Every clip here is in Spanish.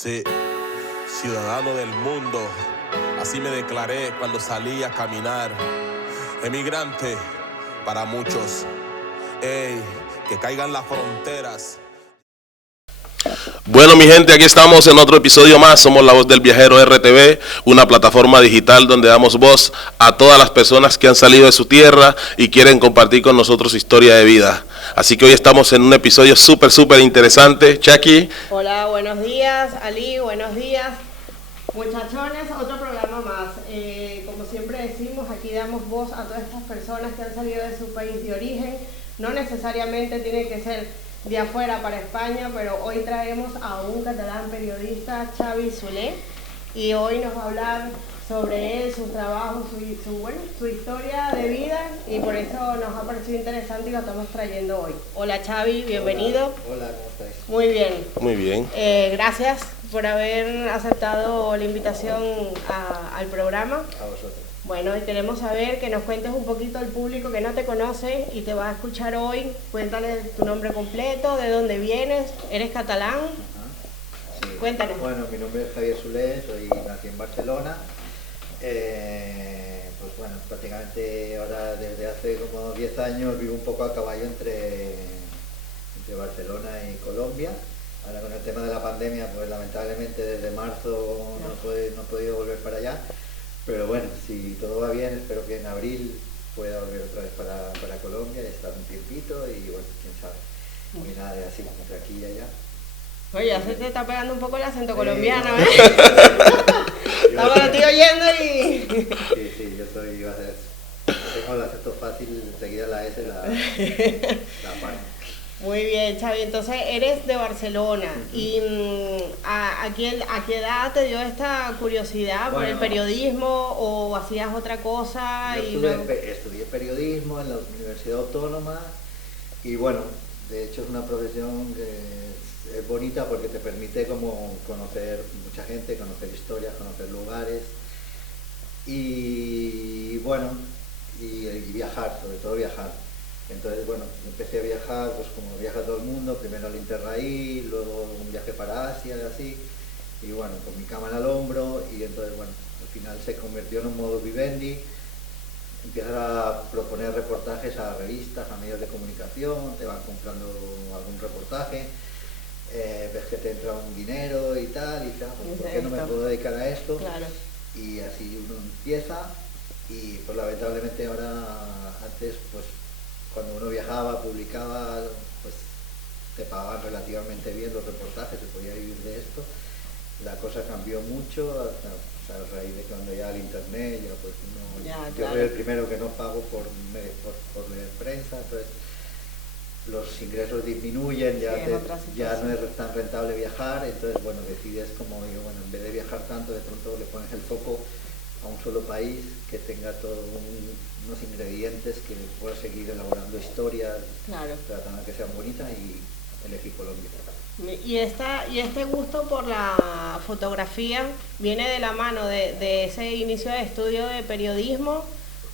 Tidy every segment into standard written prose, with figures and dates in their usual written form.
Sí, ciudadano del mundo, así me declaré cuando salí a caminar. Emigrante para muchos, ey, que caigan las fronteras. Bueno, mi gente, aquí estamos en otro episodio más. Somos La Voz del Viajero RTV, una plataforma digital donde damos voz a todas las personas que han salido de su tierra y quieren compartir con nosotros su historia de vida. Así que hoy estamos en un episodio súper interesante. Chucky. Hola, buenos días. Ali, buenos días. Muchachones, otro programa más. Como siempre decimos, aquí damos voz a todas estas personas que han salido de su país de origen. No necesariamente tiene que ser de afuera para España, pero hoy traemos a un catalán periodista, Xavi Soler, y hoy nos va a hablar sobre él, sus trabajos, su historia de vida, y por eso nos ha parecido interesante y lo estamos trayendo hoy. Hola Xavi, bienvenido. Hola, ¿cómo estáis? Muy bien. Muy bien. Gracias por haber aceptado la invitación al programa. A vosotros. Bueno, y queremos saber que nos cuentes un poquito al público que no te conoce y te va a escuchar hoy. Cuéntale tu nombre completo, de dónde vienes, eres catalán. Sí. Cuéntanos. Bueno, mi nombre es Javier Soler, nací en Barcelona. Pues bueno, prácticamente ahora desde hace como 10 años vivo un poco a caballo entre Barcelona y Colombia. Ahora con el tema de la pandemia, pues lamentablemente desde marzo no he podido volver para allá. Pero bueno, si todo va bien, espero que en abril pueda volver otra vez para Colombia y estar un tiempito y bueno, quién sabe. Y nada, así entre aquí y allá. Oye, ya se te está pegando un poco el acento colombiano, no. ¿eh? Estamos a ti oyendo y... Sí, yo soy, tengo el acento fácil, enseguida la S la parte. Muy bien, Xavi, entonces eres de Barcelona. ¿Y a qué edad te dio esta curiosidad por el periodismo o hacías otra cosa? Yo estudié periodismo en la Universidad Autónoma y bueno, de hecho es una profesión que es bonita porque te permite como conocer mucha gente, conocer historias, conocer lugares y bueno, y viajar, sobre todo viajar. Entonces, bueno, empecé a viajar, pues como viaja todo el mundo, primero al Interrail, luego un viaje para Asia, y así, y bueno, con mi cámara al hombro, y entonces, bueno, al final se convirtió en un modus vivendi, empiezas a proponer reportajes a revistas, a medios de comunicación, te van comprando algún reportaje, ves que te entra un dinero y tal, y claro, pues, ¿por qué no me puedo dedicar a esto? Claro. Y así uno empieza, y pues lamentablemente ahora, antes, pues, cuando uno viajaba, publicaba, pues te pagaban relativamente bien los reportajes, se podía vivir de esto. La cosa cambió mucho a raíz de cuando ya el internet, ya pues uno, claro. Yo soy el primero que no pago por leer prensa, entonces los ingresos disminuyen, ya no es tan rentable viajar, entonces bueno, decides como digo, bueno, en vez de viajar tanto, de pronto le pones el foco a un solo país que tenga todos unos ingredientes que pueda seguir elaborando historias, claro, tratando de que sean bonitas, y elegí Colombia. ¿Y este gusto por la fotografía viene de la mano de ese inicio de estudio de periodismo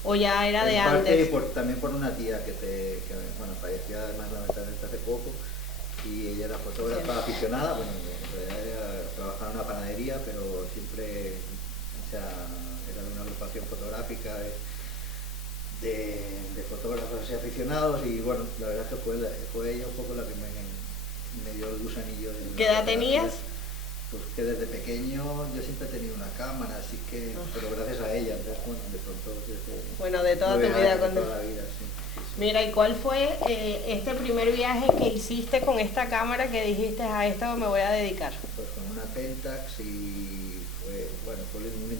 o ya era de antes? También por una tía que bueno, falleció además lamentablemente hace poco, y ella era fotógrafa aficionada, bueno, en realidad trabajaba en una panadería, pero siempre, o sea, era de una agrupación fotográfica de fotógrafos así aficionados, y bueno, la verdad es que fue ella un poco la que me dio el gusanillo. ¿Qué edad tenías? Pues que desde pequeño yo siempre he tenido una cámara, así que, pero gracias a ella, entonces bueno, de pronto bueno, de toda tu vida, toda la vida, sí. Mira, ¿y cuál fue este primer viaje que hiciste con esta cámara que dijiste a esto me voy a dedicar? Pues con una Pentax, y fue un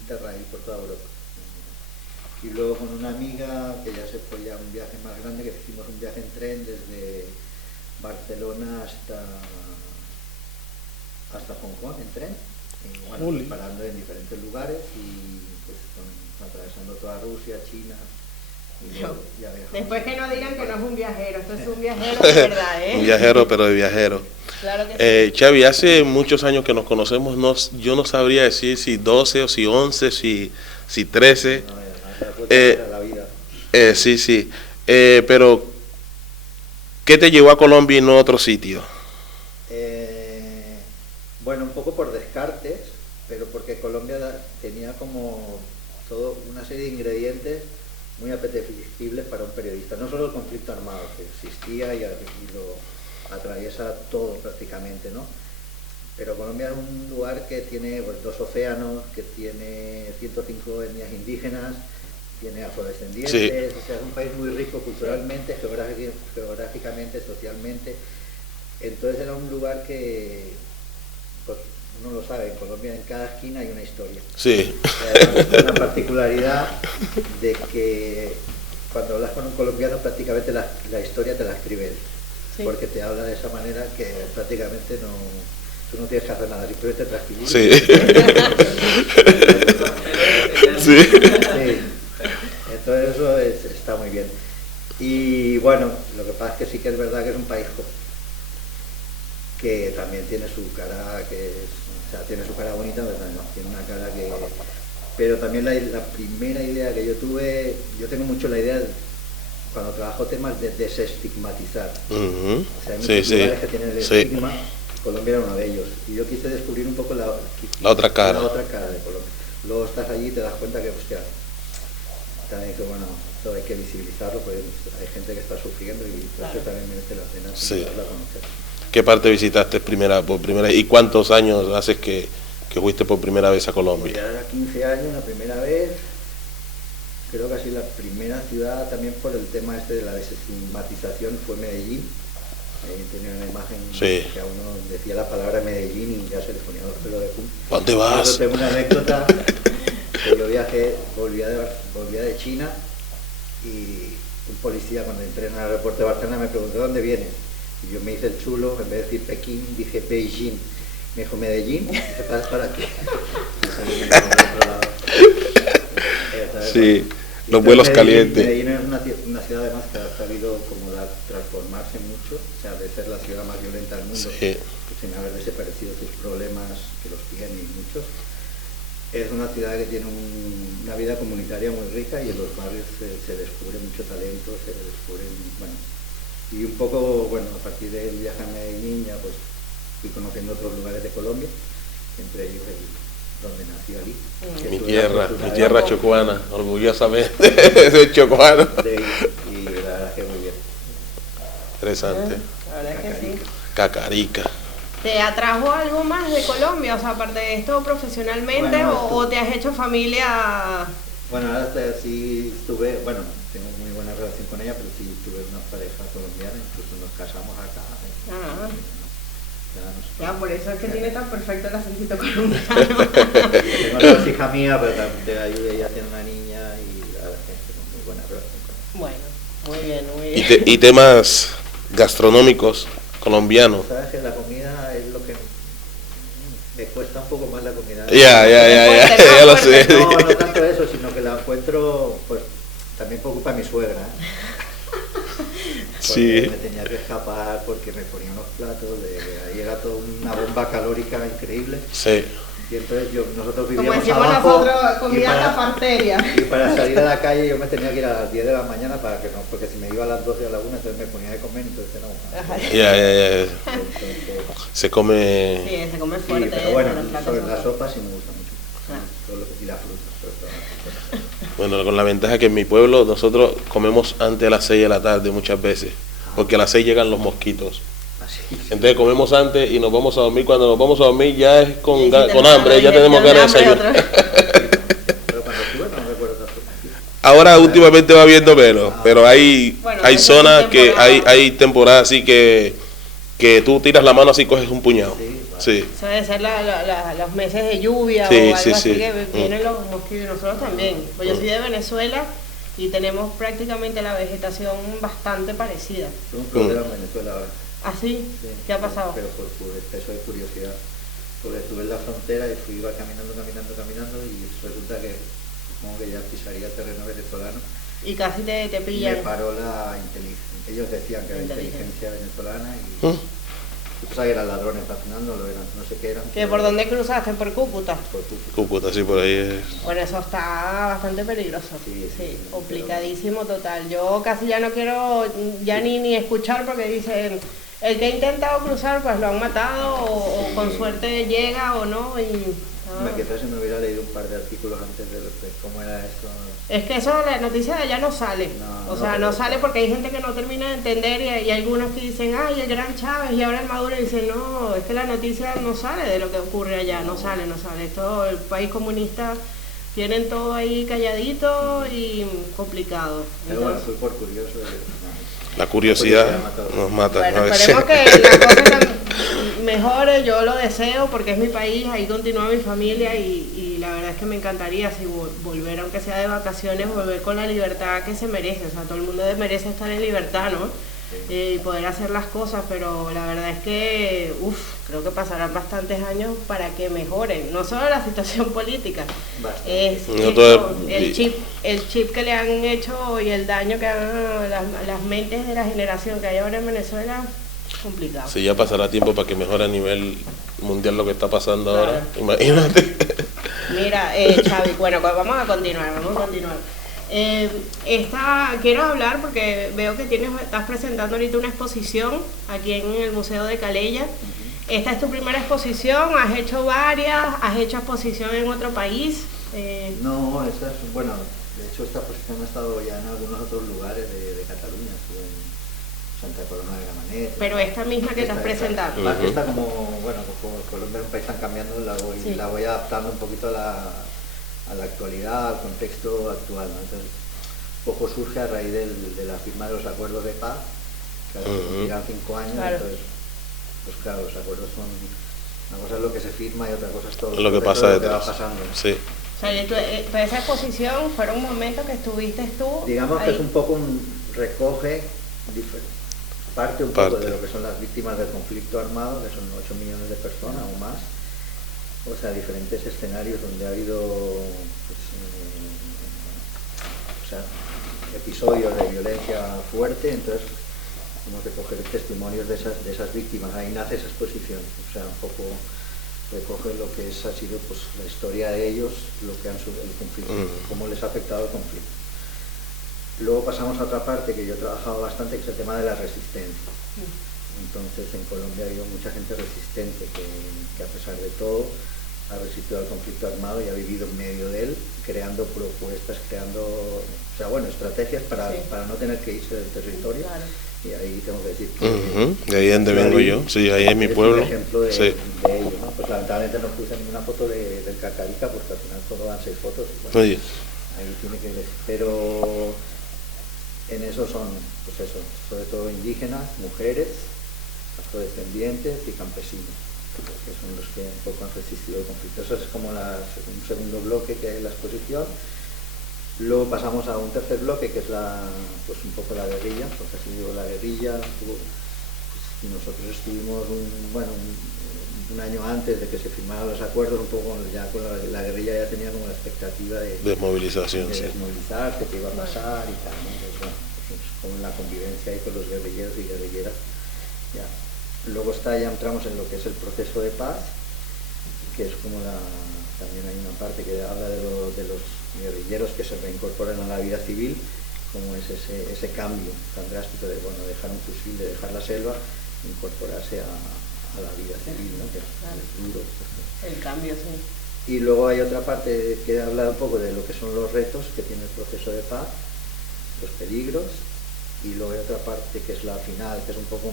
Interrail por toda Europa. Y luego con una amiga que ya se fue ya un viaje más grande, que hicimos un viaje en tren desde Barcelona hasta Hong Kong en tren, y bueno, pues parando en diferentes lugares y pues atravesando toda Rusia, China. Y luego ya después que no digan que no es un viajero, esto es un viajero de verdad, ¿eh? Un viajero, pero de viajero. Claro que sí. Xavi, hace muchos años que nos conocemos, yo no sabría decir si 12 o si 11, si 13. La vida. Sí. Pero, ¿qué te llevó a Colombia y no a otro sitio? Bueno, un poco por descartes, pero porque Colombia tenía como todo una serie de ingredientes muy apetecibles para un periodista. No solo el conflicto armado, que existía y lo atraviesa todo prácticamente, ¿no? Pero Colombia es un lugar que tiene pues, 2 océanos, que tiene 105 etnias indígenas, tiene afrodescendientes, Sí. o sea, es un país muy rico culturalmente, geográficamente, socialmente. Entonces era un lugar que, pues uno lo sabe, en Colombia en cada esquina hay una historia. Sí. Además, una particularidad de que cuando hablas con un colombiano prácticamente la historia te la escribe él, Sí. porque te habla de esa manera que prácticamente tú no tienes que hacer nada, simplemente transcribir. Sí. Sí. Sí. Entonces eso está muy bien. Y bueno, lo que pasa es que sí que es verdad que es un país que también tiene su cara, o sea, tiene su cara bonita, pero también tiene una cara que... Pero también la primera idea que yo tuve, yo tengo mucho la idea, cuando trabajo temas de desestigmatizar. Ujú. O sea, hay Sí, muchos sí. lugares que tienen el Sí. estigma, Colombia era uno de ellos. Y yo quise descubrir un poco la otra cara. la otra cara de Colombia. Luego estás allí y te das cuenta que, hostia, también que bueno, esto hay que visibilizarlo, porque hay gente que está sufriendo y eso también merece la pena Sí. darla a conocer. ¿Qué parte visitaste por primera vez? ¿Y cuántos años haces que fuiste por primera vez a Pues Colombia? ya era 15 años la primera vez, creo que así la primera ciudad también por el tema este de la desestigmatización fue Medellín. Ahí tenía una imagen Sí. que a uno decía la palabra Medellín y ya se le ponía los pelos de punta. ¿Dónde vas? Yo tengo una anécdota que yo volvía de China y un policía cuando entré en el aeropuerto de Barcelona me preguntó ¿dónde vienes? Y yo me hice el chulo, en vez de decir Pekín dije Beijing. Me dijo Medellín, y te pasas para aquí. Sí, los vuelos calientes. Medellín es una ciudad además que ha sabido como transformarse mucho, o sea, de ser la ciudad más violenta del mundo, Sí. sin haber desaparecido sus problemas, que los tiene y muchos. Es una ciudad que tiene una vida comunitaria muy rica y en los barrios se descubre mucho talento, se descubren, bueno, y un poco, bueno, a partir del viaje a Medellín ya pues fui conociendo otros lugares de Colombia, entre ellos donde nació Ali. que Mi tuve la tierra oportunidad chocuana, orgullosamente, soy chocuano. de ir, y la verdad que muy bien. Interesante. La verdad es que sí. Cacarica. ¿Te atrajo algo más de Colombia? O sea, aparte de esto profesionalmente, Bueno, o te has hecho familia? Bueno, ahora sí estuve, bueno, tengo muy buena relación con ella, pero sí tuve una pareja colombiana, incluso nos casamos acá. Ah. Ya Ya, por eso es que tiene tan perfecto el acentito colombiano. Tengo dos hijas mías, pero también de ahí ella tiene una niña y la verdad es que tengo muy buena relación con ella. Bueno, muy bien, muy bien. Y temas gastronómicos colombianos. Sabes que la comida es lo que me cuesta un poco más la comida. Ya lo sé. No, no tanto eso, sino que la encuentro, pues, también por culpa de mi suegra, Porque Sí. me tenía que escapar porque me ponía unos platos, ahí era toda una bomba calórica increíble. Sí. Y entonces nosotros Como vivíamos decimos abajo nosotros, y comida taparteria. y para salir a la calle yo me tenía que ir a las 10 de la mañana para que no, porque si me iba a las 12 o a la 1 entonces me ponía de comer, entonces no. Ajá. Ya. Entonces, Se come. Sí, se come sí, fuerte. pero bueno, los platos sobre son la fuertes. sopa sí me gusta mucho. Ah. Todo lo que, y la fruta, sobre todo. Bueno, con la ventaja que en mi pueblo nosotros comemos antes de las 6 de la tarde muchas veces, porque a las 6 llegan los mosquitos. Así. Entonces comemos antes y nos vamos a dormir. Cuando nos vamos a dormir ya es con Sí, con hambre, ya tenemos ganas de desayunar. Pero cuando estuve no recuerdo tanto. Ahora últimamente va viendo menos, pero hay Bueno, hay es zonas que temporada. hay temporadas así que tú tiras la mano así y coges un puñado. Sí, vale. Sí. Eso debe ser los meses de lluvia Sí, o algo sí, así sí. que vienen los mosquitos. Nosotros también. Pues yo soy de Venezuela y tenemos prácticamente la vegetación bastante parecida. Tuve un problema en Venezuela ahora. ¿Así? Sí, ¿Qué ha pasado? Pero por exceso de curiosidad. Porque estuve en la frontera y iba caminando y resulta que supongo que ya pisaría terreno venezolano. Y casi te Me pillan. paró la inteligencia. Ellos decían que era Inteligencia. inteligencia venezolana y ¿Mm? yo pensaba que eran ladrones fascinando, lo eran, no sé qué eran. ¿Que por dónde cruzaste? ¿Por Cúcuta? Por Cúcuta. Cúcuta, sí, por ahí es. Bueno, eso está bastante peligroso. Sí, Sí, sí, complicadísimo total. Yo casi ya no quiero ya ni escuchar porque dicen El que ha intentado cruzar, pues lo han matado o con suerte llega o no. Quizás si me hubiera leído un par de artículos antes de cómo era eso. Es que eso, la noticia de allá no sale. No sale porque hay gente que no termina de entender y algunos que dicen, ay, el gran Chávez y ahora el Maduro, y dicen, no, es que la noticia no sale de lo que ocurre allá, no sale. Todo el país comunista, tienen todo ahí calladito y complicado. Pero bueno, fue por curioso. La curiosidad nos mata. Bueno, esperemos que las cosas mejoren, yo lo deseo porque es mi país, ahí continúa mi familia y la verdad es que me encantaría si volver, aunque sea de vacaciones, volver con la libertad que se merece. O sea, todo el mundo merece estar en libertad, ¿no? Y poder hacer las cosas, pero la verdad es que creo que pasarán bastantes años para que mejoren, no solo la situación política, es el chip que le han hecho y el daño que han las mentes de la generación que hay ahora en Venezuela, complicado. Sí, ya pasará tiempo para que mejore a nivel mundial lo que está pasando ahora, imagínate. Mira, Xavi, bueno, pues vamos a continuar. Quiero hablar porque veo que estás presentando ahorita una exposición aquí en el Museo de Calella. ¿Esta es tu primera exposición? ¿Has hecho varias? ¿Has hecho exposición en otro país? No, bueno, de hecho esta exposición ha estado ya en algunos otros lugares de Cataluña, estuve en Santa Coloma de Gramenet. Pero esta misma que estás presentando. Esta como Colombia es un país tan cambiando, la voy adaptando un poquito a la actualidad, al contexto actual, ¿no? Entonces, poco surge a raíz de la firma de los acuerdos de paz, que ahora se cumplirán 5 años, entonces, pues claro, los acuerdos son, una cosa es lo que se firma y otra cosa es todo lo que pasa lo detrás. que va pasando. Sí. O sea, esa exposición fueron un momento que estuviste tú. Digamos ahí. Que es un poco recoge parte poco de lo que son las víctimas del conflicto armado, que son 8 millones de personas o más. O sea, diferentes escenarios donde ha habido episodios de violencia fuerte, entonces tenemos que coger testimonios de esas víctimas. Ahí nace esa exposición, o sea, un poco recoge lo que ha sido pues la historia de ellos, lo que han sufrido el conflicto, cómo les ha afectado el conflicto. Luego pasamos a otra parte que yo he trabajado bastante, que es el tema de la resistencia. Entonces en Colombia ha habido mucha gente resistente que a pesar de todo ha resistido al conflicto armado y ha vivido en medio de él, creando propuestas, estrategias para no tener que irse del territorio. Claro. Y ahí tengo que decir que... De ahí es donde vengo yo, sí, ahí es mi pueblo. Un ejemplo de ello, ¿no? Pues lamentablemente no puse ninguna foto del Cacarica porque al final solo dan 6 fotos. Bueno, ahí tiene que ver. Pero en eso son, pues eso, sobre todo indígenas, mujeres, afrodescendientes y campesinos, que son los que un poco han resistido el conflicto. Eso es como un segundo bloque que hay en la exposición. Luego pasamos a un tercer bloque que es un poco la guerrilla, porque así digo la guerrilla. Nosotros estuvimos un año antes de que se firmaran los acuerdos, un poco ya con la guerrilla ya tenía como la expectativa de desmovilización, de desmovilizarse, qué iba a pasar y tal, ¿no? Entonces, pues como la convivencia ahí con los guerrilleros y guerrilleras. Ya. Luego ya entramos en lo que es el proceso de paz, que es como también hay una parte que habla de los guerrilleros que se reincorporan a la vida civil, como es ese cambio tan drástico de dejar un fusil, de dejar la selva, incorporarse a la vida civil, ¿no? Que es duro. El cambio, sí. Y luego hay otra parte que habla un poco de lo que son los retos que tiene el proceso de paz, los peligros, y luego hay otra parte que es la final, que es un poco,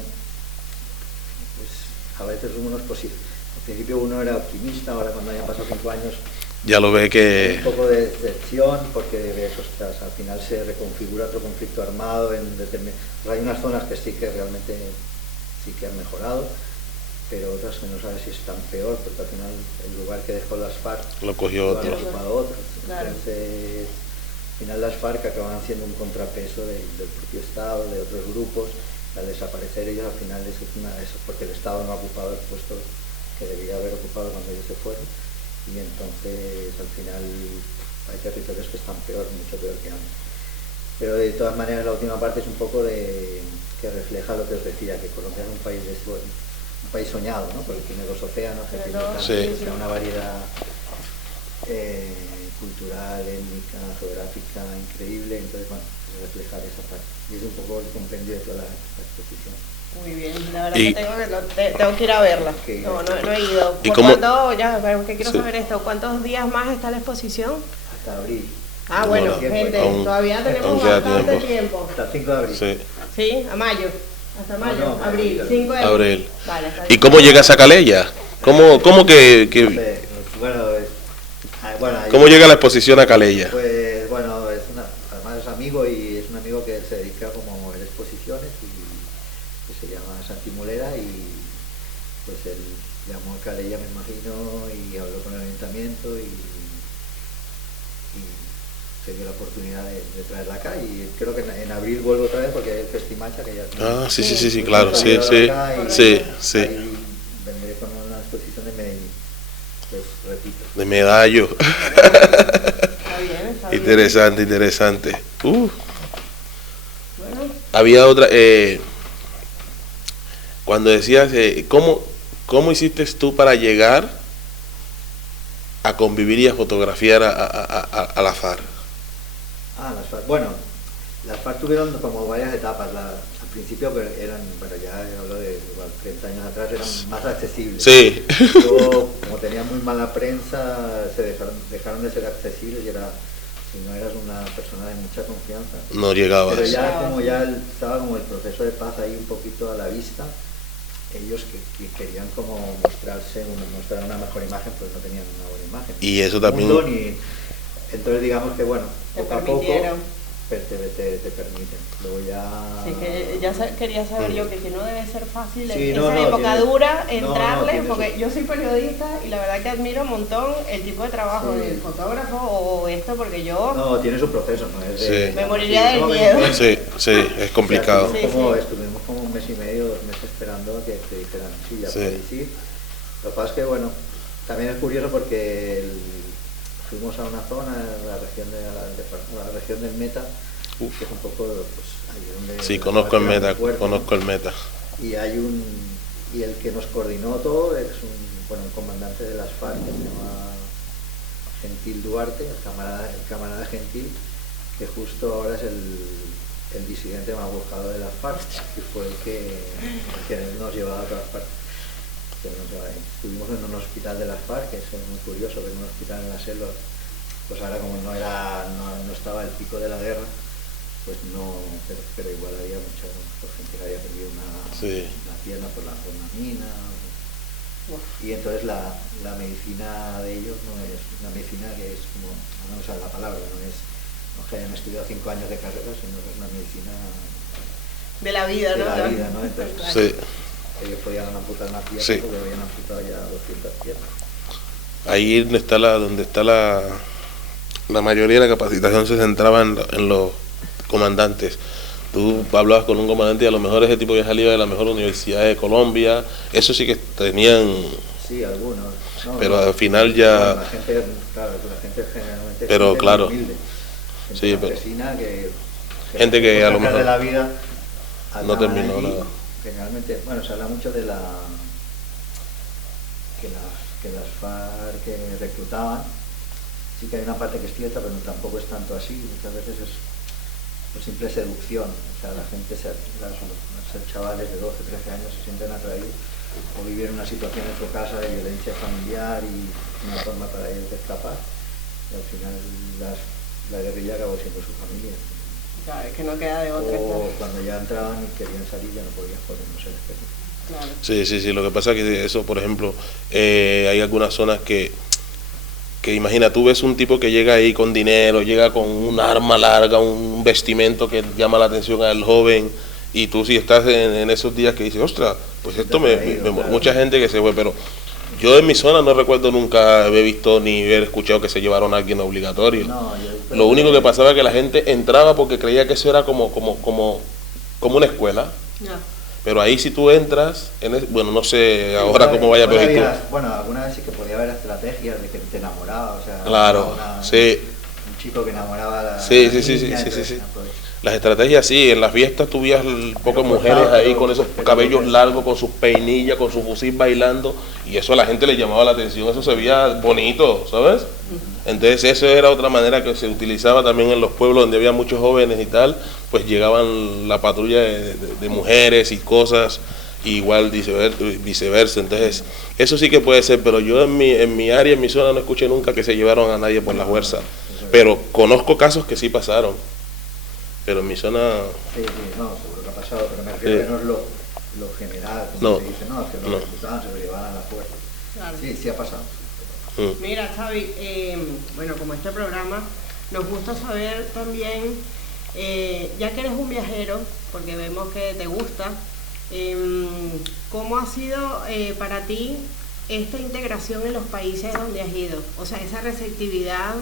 pues a veces al principio uno era optimista, ahora cuando hayan pasado 5 años ya lo ve que... un poco de decepción, porque ves, al final se reconfigura otro conflicto armado en determinadas... Hay unas zonas que sí que realmente sí que han mejorado, pero otras que no sabes si están peor, porque al final el lugar que dejó las FARC lo cogió lo han otro. ocupado otros. Claro. Entonces, al final las FARC acaban siendo un contrapeso del propio Estado, de otros grupos. Al desaparecer ellos, al final eso porque el Estado no ha ocupado el puesto que debía haber ocupado cuando ellos se fueron. Y entonces al final hay territorios que están mucho peor que antes. Pero de todas maneras la última parte es un poco que refleja lo que os decía, que Colombia es un país soñado, ¿no? Porque tiene 2 océanos, que tiene una variedad cultural, étnica, geográfica increíble, entonces reflejar esa parte. Y es un poco el compendio de toda la exposición. Muy bien, la verdad Y- que tengo que ir a verla. Sí. No he ido. ¿Y ¿Por cómo- cuánto, ya, pero que quiero Sí. saber esto, ¿cuántos días más está la exposición? Hasta abril, Ah, bueno, Bueno, gente, aún- todavía tenemos aún queda bastante tiempo. tiempo. hasta el 5 de abril. Sí. Sí, a mayo. Hasta mayo, no, abril, abril. 5 de Abril. Vale, está ¿Y bien. cómo llegas a Calella? ¿Cómo que Bueno, bueno, ahí- cómo llega la exposición a Calella? Pues bueno, además es amigo y es un amigo que se dedica como a mover exposiciones y que se llama Santi Mulera y pues él llamó a Calella, me imagino, y habló con el ayuntamiento y se dio la oportunidad de traerla acá y creo que en abril vuelvo otra vez porque hay el Festimacha que ya es Ah, sí, Sí. claro, sí, sí, sí. Ahí vendré con una exposición de Medellín, pues repito. De medallo. Está bien, está bien. Interesante. Bueno, Había otra, cuando decías, ¿cómo hiciste tú para llegar a convivir y a fotografiar a la FARC? Ah, las FARC. Bueno, las FARC tuvieron como varias etapas. Al principio eran, bueno, ya hablo de igual 30 años atrás, eran más accesibles. Sí. Luego, como tenían muy mala prensa, se dejaron de ser accesibles y era, si no eras una persona de mucha confianza. No llegabas. Pero ya estaba como el proceso de paz ahí un poquito a la vista. Ellos que querían como mostrar una mejor imagen, pues no tenían una buena imagen. Y eso también- Entonces digamos que bueno, Te poco a poco permitieron. te permiten. Luego ya... sí, que ya quería saber yo que no debe ser fácil Sí, en no, esa no, época tiene- dura no, entrarle, tiene porque su- yo soy periodista y la verdad que admiro un montón el tipo de trabajo Sí. del fotógrafo o esto, porque yo No, tiene su proceso, ¿no? Es Sí. Me moriría del miedo. Sí, es complicado. Sí, Estuvimos como un mes y medio, 2 meses esperando a que te dijeran, sí, ya Sí. podéis ir. Lo que pasa es que, bueno, también es curioso porque fuimos a una zona, la región del Meta, Uf. que es un poco, pues, ahí donde... Sí, la conozco el parte Meta, más fuerte, conozco el Meta. Y y el que nos coordinó todo es un comandante de las FARC que se llama Gentil Duarte, el camarada Gentil, que justo ahora es el disidente más buscado de las FARC, que fue el que nos llevaba a todas partes. Estuvimos en un hospital de las FARC, que es muy curioso, ver un hospital en la selva, pues ahora como no estaba el pico de la guerra, pues no, pero igual había mucha gente que había perdido una pierna por una mina. Y entonces la medicina de ellos no es una medicina que es como, no usar la palabra, no que hayan estudiado 5 años de carrera, sino que es una medicina de la vida, de ¿no? la vida, ¿no? Entonces, Claro. Sí. ellos podían amputar una pierna Sí. porque habían amputado ya 200 piernas. Ahí donde está la mayoría de la capacitación se centraba en los comandantes. Tú hablabas con un comandante y a lo mejor ese tipo había salido de la mejor universidad de Colombia. Eso sí que tenían, Sí, algunos. ¿no? pero al final ya... La gente, claro, la gente generalmente es Pero gente claro. humilde, gente Sí, pero- campesina Gente que a lo por sacar mejor de la vida no andaban terminó allí. nada. Generalmente, bueno, se habla mucho de que las FARC reclutaban. Sí que hay una parte que es cierta, pero tampoco es tanto así. Muchas veces es por simple seducción. O sea, la gente, los chavales de 12, 13 años se sienten atraídos o viven una situación en su casa de violencia familiar y una forma para ellos de escapar. Y al final la guerrilla acabó siendo su familia. Claro, es que no queda de otra. O cuando ya entraban y querían salir ya no podían porque no se les permitía. Claro. Sí, lo que pasa es que eso, por ejemplo, hay algunas zonas que imagina, tú ves un tipo que llega ahí con dinero, llega con un arma larga, un vestimento que llama la atención al joven, y tú si estás en esos días que dices, ostras, pues esto mucha gente que se fue, pero yo en mi zona no recuerdo nunca haber visto ni haber escuchado que se llevaron a alguien obligatorio. No, Lo único que pasaba es que la gente entraba porque creía que eso era como una escuela. Ya. Pero ahí si tú entras, bueno, no sé ahora cómo vaya, pero si tú... Bueno, alguna vez sí que podía haber estrategias de que te enamoraba, o sea... Claro, sí. Un chico que enamoraba a la Sí. niña, entonces, pues, Las estrategias sí, en las fiestas tú veías pocas mujeres ahí con esos cabellos largos, con sus peinillas, con su fusil bailando, y eso a la gente le llamaba la atención, eso se veía bonito, ¿sabes? Entonces eso era otra manera que se utilizaba también en los pueblos donde había muchos jóvenes y tal, pues llegaban la patrulla de mujeres y cosas, y igual viceversa. Entonces eso sí que puede ser, pero yo en mi área, en mi zona, no escuché nunca que se llevaron a nadie por la fuerza. Pero conozco casos que sí pasaron, pero en mi zona... Sí, no, seguro que ha pasado, pero me refiero que no es lo general, como se dice, no, es que no lo ejecutaban, se lo llevaban a la fuerza. Claro. Sí ha pasado. Mira, Xavi, bueno, como este programa, nos gusta saber también, ya que eres un viajero, porque vemos que te gusta, ¿cómo ha sido para ti esta integración en los países donde has ido? O sea, esa receptividad,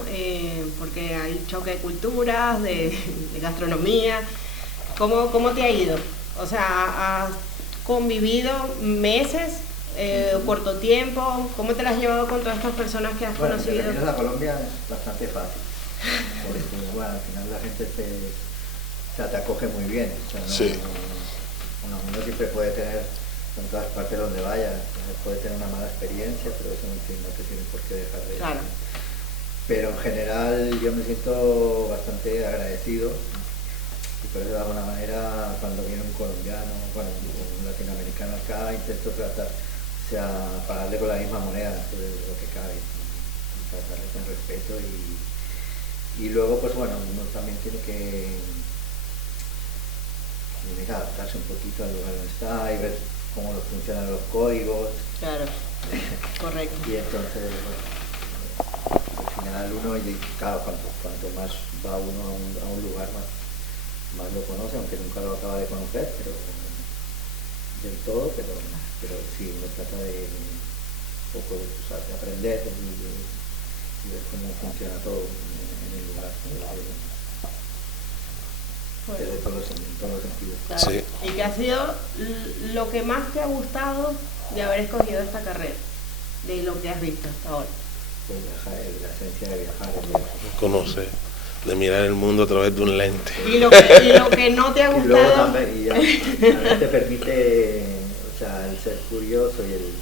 porque hay choque de culturas, de gastronomía. ¿Cómo te ha ido? O sea, ¿has convivido meses? Corto tiempo, ¿cómo te las has llevado con todas estas personas que has conocido? Bueno, la Colombia es bastante fácil, porque bueno, al final la gente te acoge muy bien, o sea, uno siempre puede tener, en todas partes donde vaya, puede tener una mala experiencia, pero eso no te tiene por qué dejar de... Claro. Pero en general yo me siento bastante agradecido, y por eso de alguna manera cuando viene un colombiano, bueno, un latinoamericano acá, intento tratar, o sea, pagarle con la misma moneda, de lo que cabe, y tratarle con respeto, y luego pues bueno, uno también tiene que adaptarse un poquito al lugar donde está y ver cómo funcionan los códigos. Claro, correcto. Y entonces, bueno, al final uno, y claro, cuanto más va uno a un lugar, más lo conoce, aunque nunca lo acaba de conocer, pero del todo, pero sí, uno trata de un poco de aprender y ver cómo funciona todo en el lugar, desde todos los sentidos. Claro. Sí. ¿Y qué ha sido lo que más te ha gustado de haber escogido esta carrera, de lo que has visto hasta ahora? Pues viajar, la esencia de viajar, el viaje. Conoce, de mirar el mundo a través de un lente. ¿Y lo que no te ha Y luego gustado? también, también te permite, o sea, el ser curioso y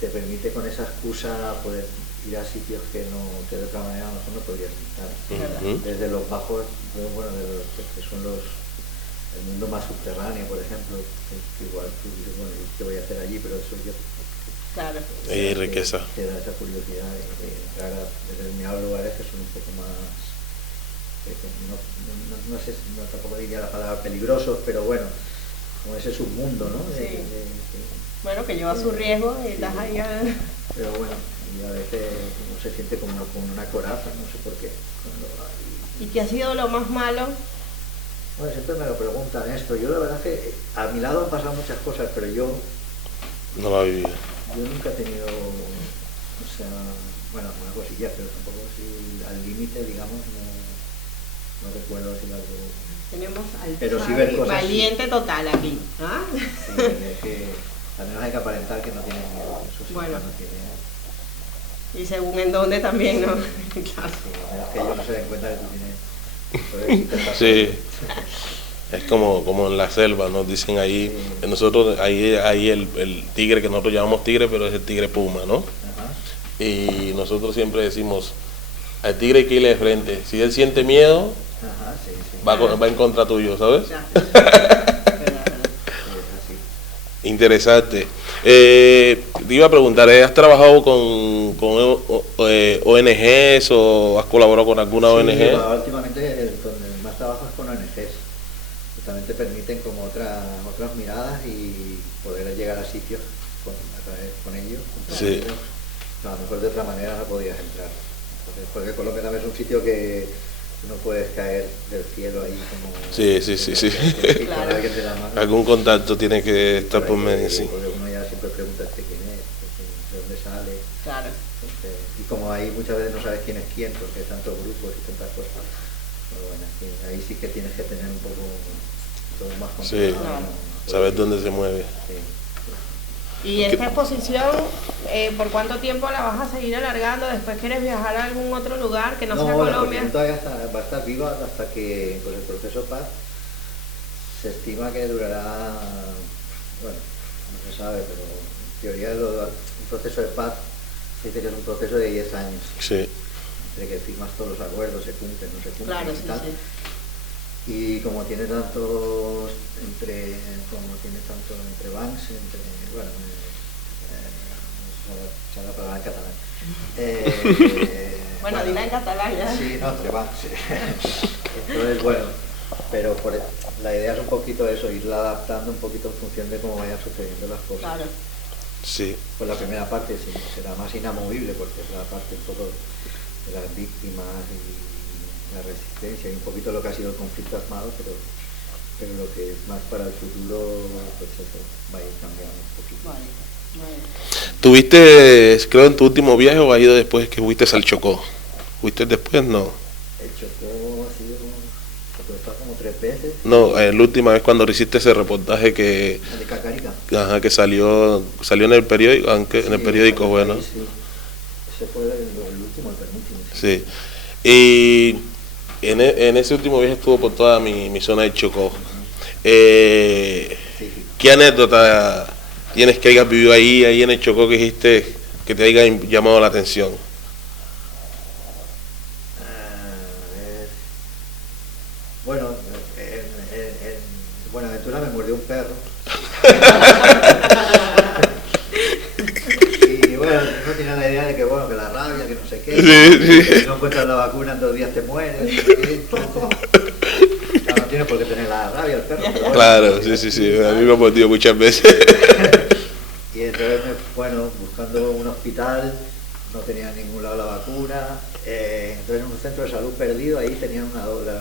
te permite con esa excusa poder ir a sitios que de otra manera no podrías visitar. Desde los bajos, bueno, de los que son el mundo más subterráneo, por ejemplo, que igual tú dices, bueno, ¿qué voy a hacer allí? Pero eso yo... Claro. Y riqueza. Te da esa curiosidad de entrar a determinados lugares que son un poco más... no sé, tampoco diría la palabra peligrosos, pero bueno, como ese submundo, ¿no? Sí. Bueno, que lleva su riesgo y estás ahí Pero bueno, y a veces uno se siente como una coraza, no sé por qué. ¿Y qué ha sido lo más malo? Bueno, siempre me lo preguntan esto. Yo la verdad que a mi lado han pasado muchas cosas, pero yo No lo viví. nunca he tenido, o sea, bueno, una cosilla, pero tampoco así al límite, digamos, no recuerdo así algo. Tenemos al Pero sí Xavi ver cosas valiente así. Total aquí. ¿Ah? Sí, es que al menos hay que aparentar que no tiene miedo. Eso sí, Bueno. no tiene... Y según en dónde también, ¿no? Claro. Sí, a menos que ellos no se den cuenta que tú tienes... Entonces, sí te pasa. Sí. Es como en la selva, nos dicen ahí, Sí. nosotros, ahí el tigre, que nosotros llamamos tigre, pero es el tigre puma, ¿no? Ajá. Y nosotros siempre decimos, al tigre hay que irle de frente. Si él siente miedo, Ajá, sí, sí. va en contra tuyo, ¿sabes? Ya. Verdad. Sí, es así. Interesante. Te iba a preguntar, ¿has trabajado con ONGs o has colaborado con alguna ONG? Sí, últimamente donde más trabajo es con ONGs, que también te permiten como otras miradas y poder llegar a sitios con ellos. Sí. A lo mejor de otra manera no podías entrar. Entonces, porque Colombia también es un sitio que no puedes caer del cielo ahí como... Sí. con Claro. alguien de la mano. Algún contacto tiene que estar por medio, sí. Porque uno ya siempre pregunta quién es, de dónde sale. Claro. Entonces, y como ahí muchas veces no sabes quién es quién, porque hay tantos grupos y tantas cosas, pero bueno, ahí sí que tienes que tener un poco todo más Sí. controlado, ¿no? Saber dónde se mueve. Sí. ¿Y esta exposición, por cuánto tiempo la vas a seguir alargando? ¿Después quieres viajar a algún otro lugar que no sea La Colombia? exposición todavía va a estar viva hasta que, con el proceso Paz, se estima que durará, bueno, no se sabe, pero en teoría un proceso de paz se dice que es un proceso de 10 años. Sí. entre que firmas todos los acuerdos, se cumplen, no se cumplen Claro, y sí, tal. sí. Y como tiene tanto entre bancs, bueno, se habla palabra en catalán. Bueno, dila en catalán ya. Sí, no, entre bancs. Entonces, bueno, pero la idea es un poquito eso, irla adaptando un poquito en función de cómo vayan sucediendo las cosas. Claro. Sí. Pues la primera parte sí, será más inamovible porque es la parte un poco de las víctimas y la resistencia y un poquito lo que ha sido el conflicto armado, pero lo que es más para el futuro, pues eso va a ir cambiando un poquito. Vale, vale. ¿Tuviste, creo, en tu último viaje o has ido después que fuiste al Chocó? ¿Fuiste después? No. El Chocó ha sido, Chocó he estado como 3 veces. No, la última vez cuando hiciste ese reportaje que, El de Cacarica. ajá, que salió en el periódico, aunque en el periódico, bueno. Sí. Ese fue el último, el penúltimo. Sí. Y en ese último viaje estuvo por toda mi zona del Chocó. Sí. ¿Qué anécdota tienes que hayas vivido ahí en el Chocó que dijiste que te haya llamado la atención? Bueno, en Buenaventura me mordió un perro. Y bueno, no tenía la idea de que bueno, que la rabia, que no sé qué, Sí. si no encuentras la vacuna en 2 días te mueres, no sé qué, entonces, no tiene por qué tener la rabia el perro, pero bueno. Claro, sí, a mí me ha mordido muchas veces. Y entonces, bueno, buscando un hospital, no tenía en ningún lado la vacuna, entonces en un centro de salud perdido, ahí tenían una doble,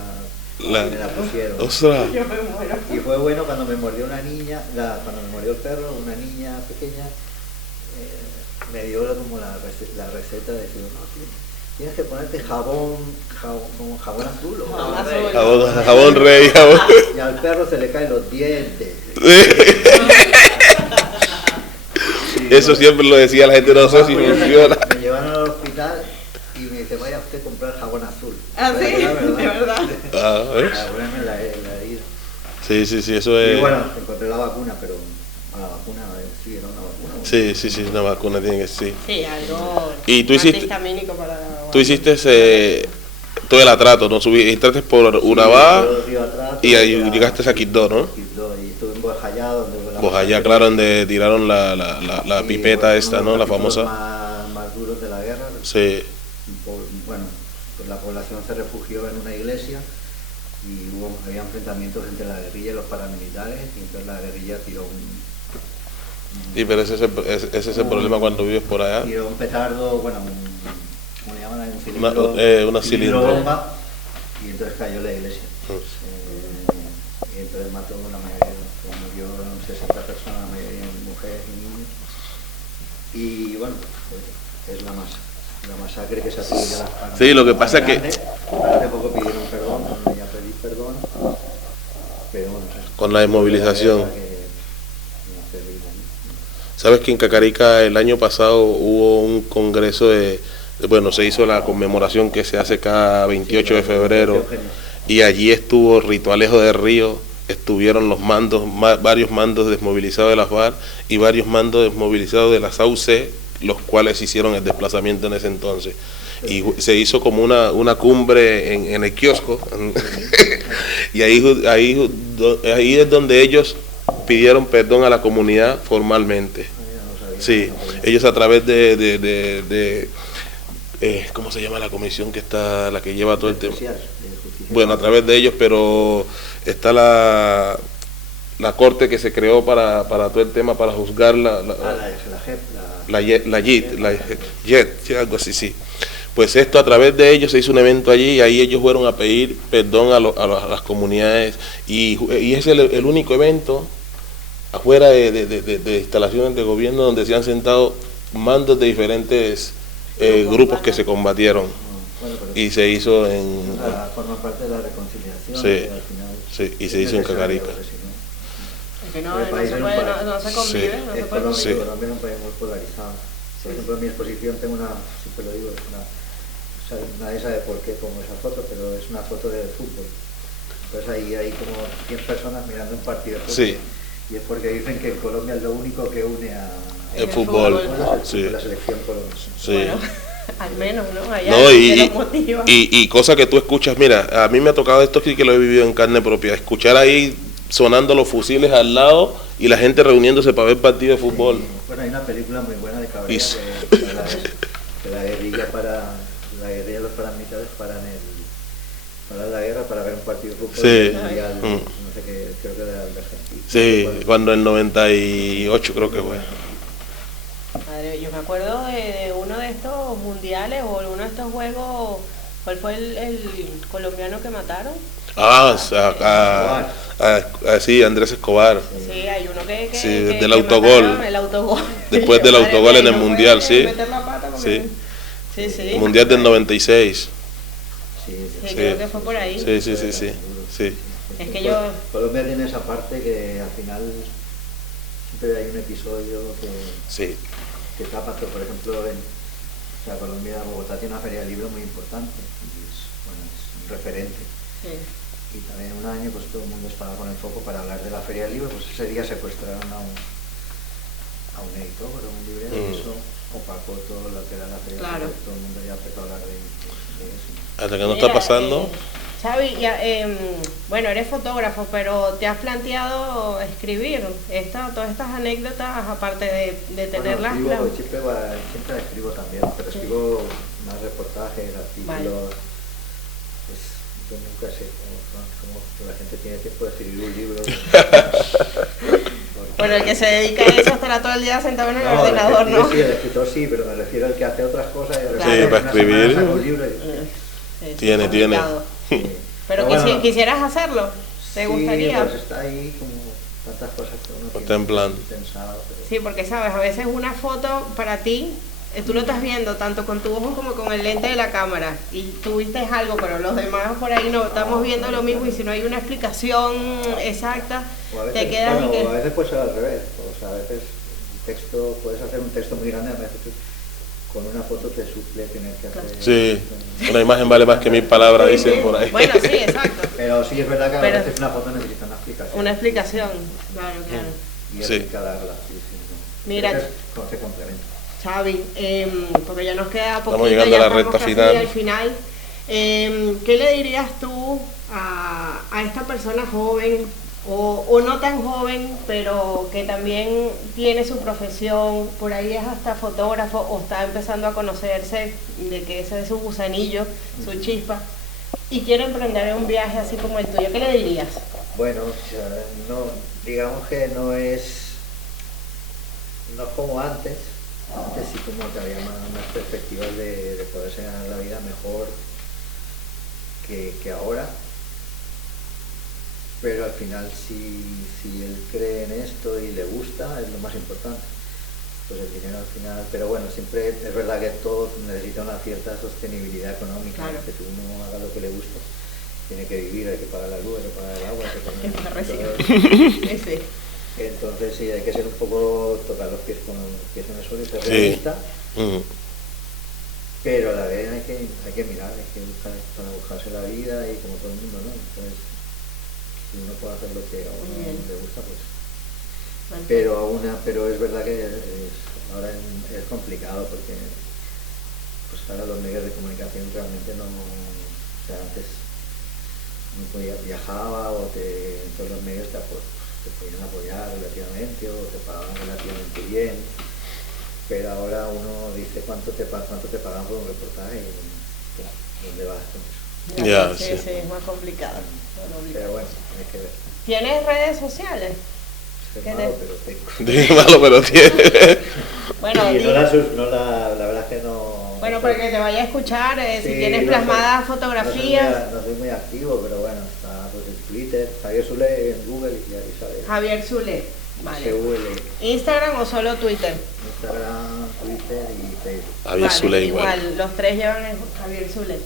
me la pusieron. ¡Ostras! Yo me muero. Y fue bueno cuando me mordió una niña, cuando me mordió el perro, una niña pequeña, me dio como la receta de decir, no, tienes que ponerte jabón azul o Jabón azul. Jabón rey, jabón. y al perro se le caen los dientes. Eso siempre lo decía la gente, no sé si funciona. Me llevaron al hospital y me dice, vaya usted a comprar jabón azul. Ah, sí, Era de verdad. Ah, ¿ves? Para ponerme la herida. Sí, eso es. Y bueno, encontré la vacuna, pero la vacuna, sí, era una vacuna. Sí, una vacuna tiene que ser. Sí, algo Y tú hiciste- antihistamínico para... Tú hiciste todo el atrato, ¿no? Entraste por Urabá y ahí llegaste a Quibdó, ¿no? Quibdó, y estuve en Bojayá, donde... Bojayá, claro, donde tiraron la Sí, pipeta bueno, esta, uno ¿no? de La los capítulos famosa. más duros de la guerra. Sí, Bueno, pues la población se refugió en una iglesia y había enfrentamientos entre la guerrilla y los paramilitares, y entonces la guerrilla tiró sí, pero ese es el problema cuando vives por allá. tiró un petardo, bueno, ¿cómo le llaman ahí? Un cilindro, Una cilindro. bomba, y entonces cayó la iglesia. Y entonces mató la mayoría, murió 60 personas, la mayoría mujeres y niños. Y bueno, pues, es la masacre que se atribuye a las palmas. Sí, lo que pasa es que- Hace poco pidieron perdón, cuando ya pedí perdón, pero bueno, Con la desmovilización. no es terrible, ¿no? ¿Sabes que en Cacarica el año pasado hubo un congreso bueno, se hizo la conmemoración que se hace cada 28 de febrero y allí estuvo Rito Alejo del Río, estuvieron los mandos, varios mandos desmovilizados de la FARC y varios mandos desmovilizados de la SAUC, los cuales hicieron el desplazamiento en ese entonces. Y se hizo como una cumbre en el kiosco y ahí es donde ellos pidieron perdón a la comunidad formalmente. Sí, ellos a través de ¿cómo se llama la comisión que está, la que lleva todo el tema? Bueno, a través de ellos, pero está la corte que se creó para todo el tema, para juzgar la JET, algo así, sí. Pues esto a través de ellos se hizo un evento allí y ahí ellos fueron a pedir perdón a las comunidades y es el único evento afuera de instalaciones de gobierno donde se han sentado mandos de diferentes grupos que se combatieron y se hizo en... Forma parte de la reconciliación. Sí, al final, sí, y se hizo en Cacarica. Que no se puede, no se convive, Sí. no se puede Colombia, convivir. Colombia es un país muy polarizado. Por ejemplo, en mi exposición tengo siempre lo digo, nadie sabe por qué pongo esa foto, pero es una foto de fútbol. Entonces ahí hay como 100 personas mirando un partido de fútbol. Sí. Y es porque dicen que Colombia es lo único que une a El fútbol, la sí. selección colombiana. Sí. Bueno, Al menos, ¿no? Allá No, que los motiva. y cosas que tú escuchas, mira, a mí me ha tocado esto sí que lo he vivido en carne propia, escuchar ahí sonando los fusiles al lado y la gente reuniéndose para ver partido de fútbol. Bueno, hay una película muy buena de Cabrera Is- que la guerrilla de los paramilitares para la guerra para ver un partido de fútbol Sí. mundial, Mm. no sé qué, creo que era de Argentina. Sí, cuando el 98 creo que fue. Madre, yo me acuerdo de uno de estos mundiales o uno de estos juegos. ¿Cuál fue el colombiano que mataron? Sí, Andrés Escobar. Sí, hay uno que Sí, que del autogol. mataron, el autogol. Después del Madre autogol mía, en el no fue Mundial, sí. meter la pata porque- Sí. Sí. El Mundial del 96. Sí, Sí, creo que fue por ahí. Sí. Es que yo... Colombia tiene esa parte que al final siempre hay un episodio Sí. que tapa, por ejemplo, en Colombia, Bogotá tiene una feria de libro muy importante y es un referente. Sí. Y también un año pues todo el mundo estaba con el foco para hablar de la feria del libro, pues ese día secuestraron a un editor o un librero y eso opacó todo lo que era la feria Claro. del libro, todo el mundo ya empezó a hablar de eso. Hasta que no está Mira, pasando. Xavi, ya, bueno, eres fotógrafo, pero ¿te has planteado escribir todas estas anécdotas, aparte de tenerlas? Bueno, escribo, siempre escribo también, pero escribo más reportajes, artículos. Vale. Pues, yo nunca sé cómo la gente tiene tiempo de escribir un libro. Bueno, el que se dedica a eso estará todo el día sentado en el ordenador, ¿no? Sí, el escritor sí, pero me refiero al que hace otras cosas. Y Claro. para escribir. Saca un libro y, Sí, Tiene. complicado. sí. Pero bueno, quisieras hacerlo, ¿te sí, gustaría? Pues está ahí como tantas cosas que uno Está tiene en plan. pensado. Pero... Sí, porque sabes, a veces una foto para ti, tú lo estás viendo tanto con tu ojo como con el lente de la cámara y tú viste algo, pero los demás por ahí no estamos viendo lo mismo y si no hay una explicación exacta, O a veces, te quedas y o a que... veces puede ser al revés, o sea, a veces el texto, puedes hacer un texto muy grande, a veces con una foto te suple tener que hacer... Sí. Una imagen vale más que 1000 palabras, dicen por ahí. Bueno, sí, exacto. Pero sí es verdad que a Pero- veces una foto necesita una explicación. Una explicación, claro. Y es Sí. rica darla, sí, no. Mira. Pero se complementa. Xavi, porque ya nos queda poquito, Estamos llegando ya a la estamos recta casi final. al final. ¿Qué le dirías tú a esta persona joven o no tan joven, pero que también tiene su profesión, por ahí es hasta fotógrafo o está empezando a conocerse de que ese es su gusanillo, su chispa, y quiere emprender un viaje así como el tuyo? ¿Qué le dirías? Bueno, no, digamos que no es como antes sí como que había unas perspectivas de poderse ganar la vida mejor que ahora, pero al final si él cree en esto y le gusta es lo más importante, pues el dinero al final, pero bueno, siempre es verdad que todo necesita una cierta sostenibilidad económica, Claro. que tú no haga lo que le gusta, tiene que vivir, hay que pagar la luz, hay que pagar el agua, hay que pagar Sí. entonces sí, hay que ser un poco, tocar los pies en el suelo y ser realista, pero a la vez hay que mirar, hay que buscar para buscarse la vida y como todo el mundo, ¿no? Entonces, si uno puede hacer lo que a uno le gusta, pues... Pero es verdad que ahora es complicado porque pues ahora los medios de comunicación realmente no... O sea, antes no podías, viajaba o todos los medios te podían apoyar relativamente o te pagaban relativamente bien, pero ahora uno dice cuánto te pagan por un reportaje y claro, ¿dónde vas con eso? Ya, sí, sí. es más complicado. Pero bueno, hay que ver. ¿Tienes redes sociales? Es ¿Qué malo, te- pero tengo. Dije malo, pero tiene. Bueno, Y di- la verdad es que no... bueno, para que te vaya a escuchar, si Sí, tienes no plasmadas soy- fotografías. No soy muy activo, pero bueno, está pues en Twitter, Javier Sule en Google y ahí sale. Javier Zule, vale. SUL, ¿Instagram o solo Twitter? Instagram, Twitter y Facebook. Javier Vale, Zule igual, los tres llevan el Javier Zule.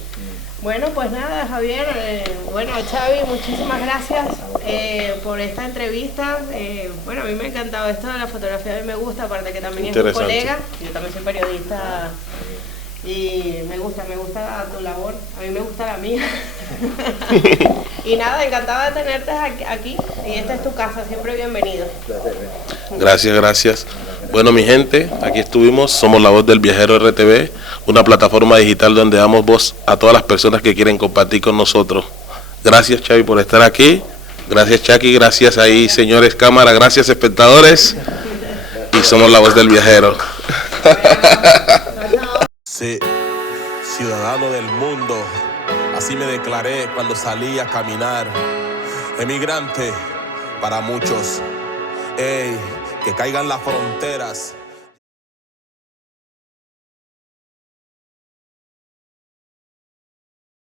Bueno, pues nada, Javier, bueno, Xavi, muchísimas gracias por esta entrevista. Bueno, a mí me ha encantado esto de la fotografía, a mí me gusta, aparte que también es un Interesante. colega, yo también soy periodista y me gusta tu labor, a mí me gusta la mía. Y nada, encantada de tenerte aquí y esta es tu casa, siempre bienvenido. Placer, Gracias, gracias. Bueno, mi gente, aquí estuvimos, somos La Voz del Viajero RTV, una plataforma digital donde damos voz a todas las personas que quieren compartir con nosotros. Gracias, Chavi, por estar aquí. Gracias, Chucky, gracias ahí, señores cámara, gracias, espectadores. Y somos La Voz del Viajero. Sí, ciudadano del mundo, así me declaré cuando salí a caminar. Emigrante para muchos, ey, que caigan las fronteras.